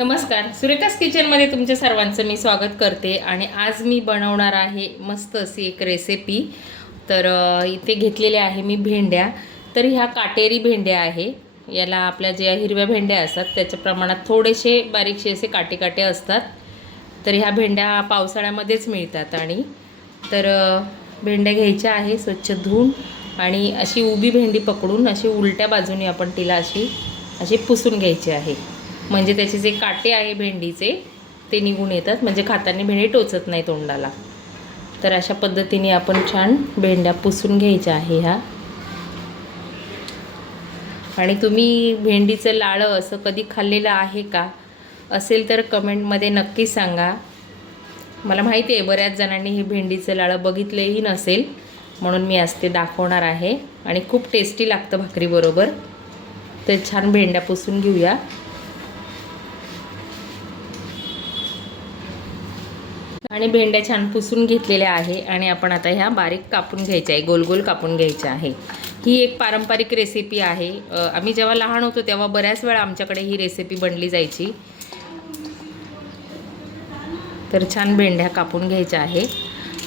नमस्कार. सुरेखास किचनमध्ये तुमच्या सर्वांचं मी स्वागत करते आणि आज मी बनवणार आहे मस्त अशी एक रेसिपी तर इथे घेतलेले आहे मी भेंड्या. तर ह्या काटेरी भेंड्या आहे. याला आपल्या ज्या हिरव्या भेंड्या असतात त्याच्या प्रमाणात थोडेसे बारीकसे असे काटे काटे असतात. तर ह्या भेंड्या पावसाळ्यामध्येच मिळतात आणि तर भेंड्या घ्यायच्या आहे स्वच्छ धुवून आणि अशी उभी भेंडी पकडून अशी उलट्या बाजूने आपण तिला अशी अशी पुसून घ्यायची आहे. म्हणजे त्याचे जे काटे आहे भेंडीचे ते निघून येतात. म्हणजे खाताना भेंडी टोचत नाही तोंडाला. तर अशा पद्धतीने आपण छान भेंड्या पुसून घ्यायच्या आहे ह्या. आणि तुम्ही भेंडीचं लाळं असं कधी खाल्लेलं आहे का? असेल तर कमेंटमध्ये नक्की सांगा. मला माहिती आहे बऱ्याच जणांनी हे भेंडीचं लाळं बघितलेही नसेल म्हणून मी आज ते दाखवणार आहे. आणि खूप टेस्टी लागतं भाकरीबरोबर तर छान भेंड्या पुसून घेऊया. आणि भेंड्या छान पुसून घेतलेल्या आहे आणि आपण आता ह्या बारीक कापून घ्यायच्या आहे गोल गोल कापून घ्यायच्या आहे. ही एक पारंपरिक रेसिपी आहे. आम्ही जेव्हा लहान होतो तेव्हा बऱ्याच वेळा आमच्याकडे ही रेसिपी बनली जायची. तर छान भेंड्या कापून घ्यायच्या आहे.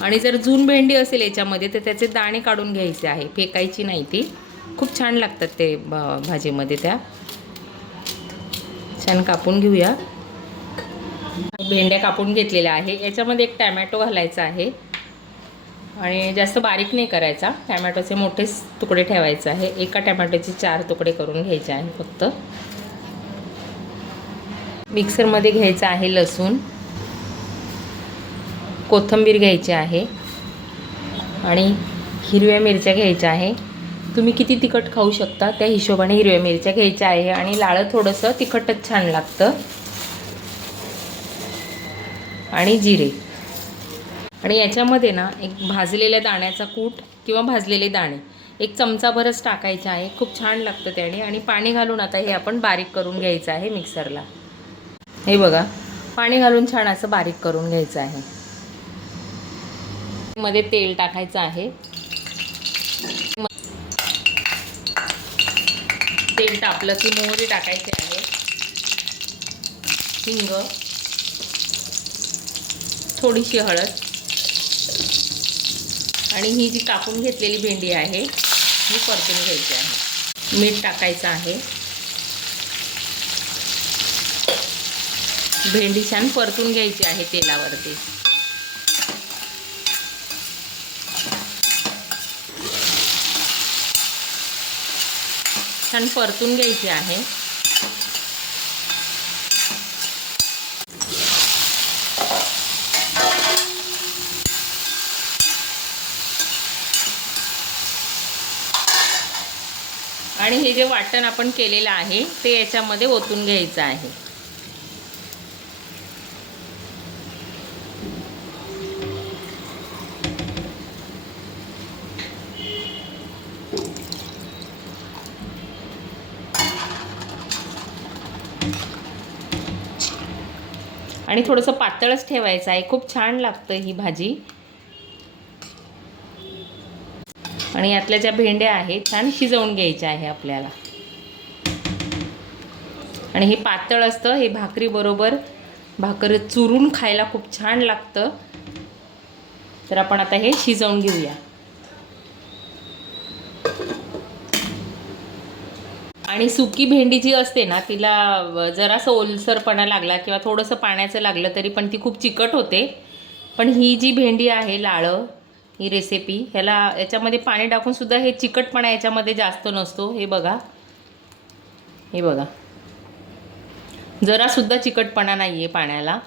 आणि जर जून भेंडी असेल याच्यामध्ये तर त्याचे दाणे काढून घ्यायचे आहे. फेकायची नाही ती. खूप छान लागतात ते भाजीमध्ये त्या. छान कापून घेऊया. भेंड्या कापून घेतलेल्या आहे. याच्यामध्ये एक टॅमॅटो घालायचा आहे. आणि जास्त बारीक नाही करायचा. टॅमॅटोचे मोठेच तुकडे ठेवायचे आहे. एका टॅमॅटोचे चार तुकडे करून घ्यायचे आहे फक्त. मिक्सरमध्ये घ्यायचं आहे लसूण. कोथिंबीर घ्यायची आहे. आणि हिरव्या मिरच्या घ्यायच्या आहे. तुम्ही किती तिखट खाऊ शकता त्या हिशोबाने हिरव्या मिरच्या घ्यायच्या आहे. आणि लाळं थोडंसं तिखटच छान लागतं. आणि जिरे. आणि याच्यामध्ये ना एक भाजलेल्या दाण्याचा कूट किंवा भाजलेले दाणे एक चमचाभरच टाकायचे आहे. खूप छान लागतं त्याने. आणि पाणी घालून आता हे आपण बारीक करून घ्यायचं आहे मिक्सरला. हे बघा पाणी घालून छान असं बारीक करून घ्यायचं आहे. मध्ये तेल टाकायचं आहे. तेल टाकलं की मोहरी टाकायची आहे. हिंग. थोडीशी हळद. आणि ही जी कापून घेतलेली भेंडी आहे ही परतून घ्यायची आहे. मीठ टाकायचं आहे. भेंडी छान परतून घ्यायची आहे तेलावरती. छान परतून घ्यायची आहे. आणि हे जे वाटण आपण केलेलं आहे ते याच्यामध्ये ओतून घ्यायचं आहे. आणि थोडंसं पातळच ठेवायचं आहे. खूप छान लागतं ही भाजी. आणि यातल्या ज्या भेंड्या आहेत छान शिजवून घ्यायच्या आहे आपल्याला. आणि हे पातळ असतं हे भाकरीबरोबर भाकर चुरून खायला खूप छान लागतं. तर आपण आता हे शिजवून घेऊया. आणि सुकी भेंडी जी असते ना तिला जरासं ओलसरपणा लागला किंवा थोडंसं पाण्याचं लागलं तरी पण ती खूप चिकट होते. पण ही जी भेंडी आहे लाळं ही रेसिपी ह्याला याच्यामध्ये पाणी टाकूनसुद्धा हे चिकटपणा याच्यामध्ये जास्त नसतो. हे बघा. हे बघा. जरासुद्धा चिकटपणा नाही आहे पाण्याला.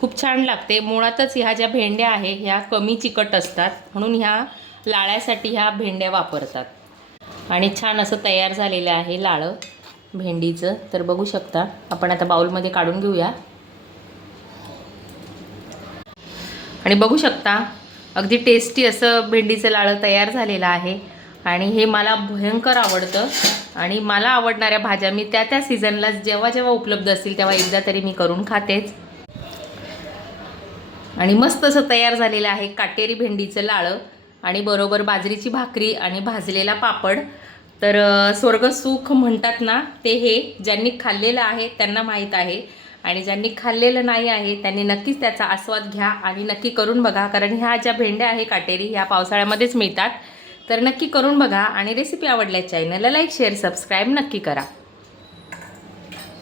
खूप छान लागते. मुळातच ह्या ज्या भेंड्या आहे ह्या कमी चिकट असतात. म्हणून ह्या लाळ्यासाठी ह्या भेंड्या वापरतात. आणि छान असं तयार झालेलं आहे लाळं भेंडीचं. तर बघू शकता. आपण आता बाउलमध्ये काढून घेऊया. आणि बघू शकता अगदी टेस्टी असं भेंडीचं लाळं तयार झालेलं आहे. आणि हे मला भयंकर आवडतं. आणि मला आवडणाऱ्या भाज्या मी त्या त्या सीझनला जेव्हा जेव्हा उपलब्ध असतील तेव्हा एकदा तरी मी करून खातेच. आणि मस्त असं तयार झालेलं आहे काटेरी भेंडीचं लाळं आणि बरोबर बाजरीची भाकरी आणि भाजलेला पापड. तर स्वर्गसुख म्हणतात ना ते हे ज्यांनी खाल्लेलं आहे त्यांना माहीत आहे. आणि ज्यांनी खाल्लेलं नाही आहे त्यांनी नक्कीच त्याचा आस्वाद घ्या आणि नक्की करून बघा कारण ह्या ज्या भेंड्या आहे काटेरी ह्या पावसाळ्यामध्येच मिळतात. तर नक्की करून बघा आणि रेसिपी आवडल्या चॅनलला लाईक शेअर सबस्क्राईब नक्की करा.